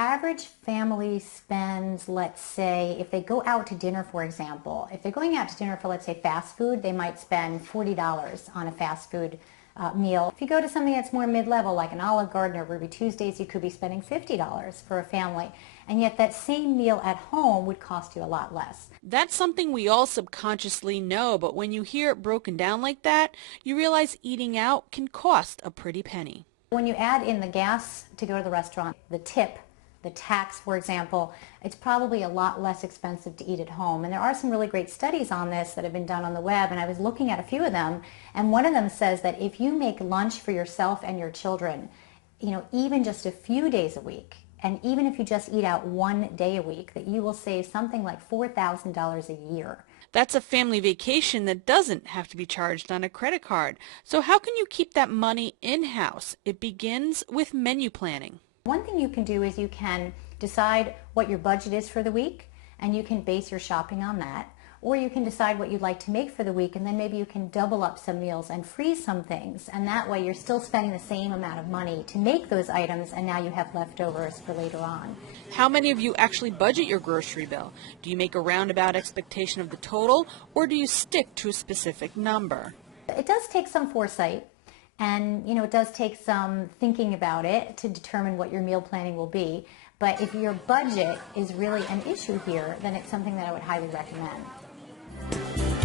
average family spends, let's say, if they go out to dinner, for example, if they're going out to dinner for, let's say, fast food, they might spend $40 on a fast food meal. If you go to something that's more mid-level, like an Olive Garden or Ruby Tuesdays, you could be spending $50 for a family. And yet that same meal at home would cost you a lot less. That's something we all subconsciously know, but when you hear it broken down like that, you realize eating out can cost a pretty penny. When you add in the gas to go to the restaurant, the tip, the tax, for example, it's probably a lot less expensive to eat at home. And there are some really great studies on this that have been done on the web, and I was looking at a few of them, and one of them says that if you make lunch for yourself and your children, even just a few days a week, and even if you just eat out one day a week, that you will save something like $4,000 a year. That's a family vacation that doesn't have to be charged on a credit card. So how can you keep that money in-house? It begins with menu planning. One thing you can do is you can decide what your budget is for the week, and you can base your shopping on that. Or you can decide what you'd like to make for the week, and then maybe you can double up some meals and freeze some things. And that way you're still spending the same amount of money to make those items, and now you have leftovers for later on. How many of you actually budget your grocery bill? Do you make a roundabout expectation of the total, or do you stick to a specific number? It does take some foresight, and it does take some thinking about it to determine what your meal planning will be. But if your budget is really an issue here, then it's something that I would highly recommend.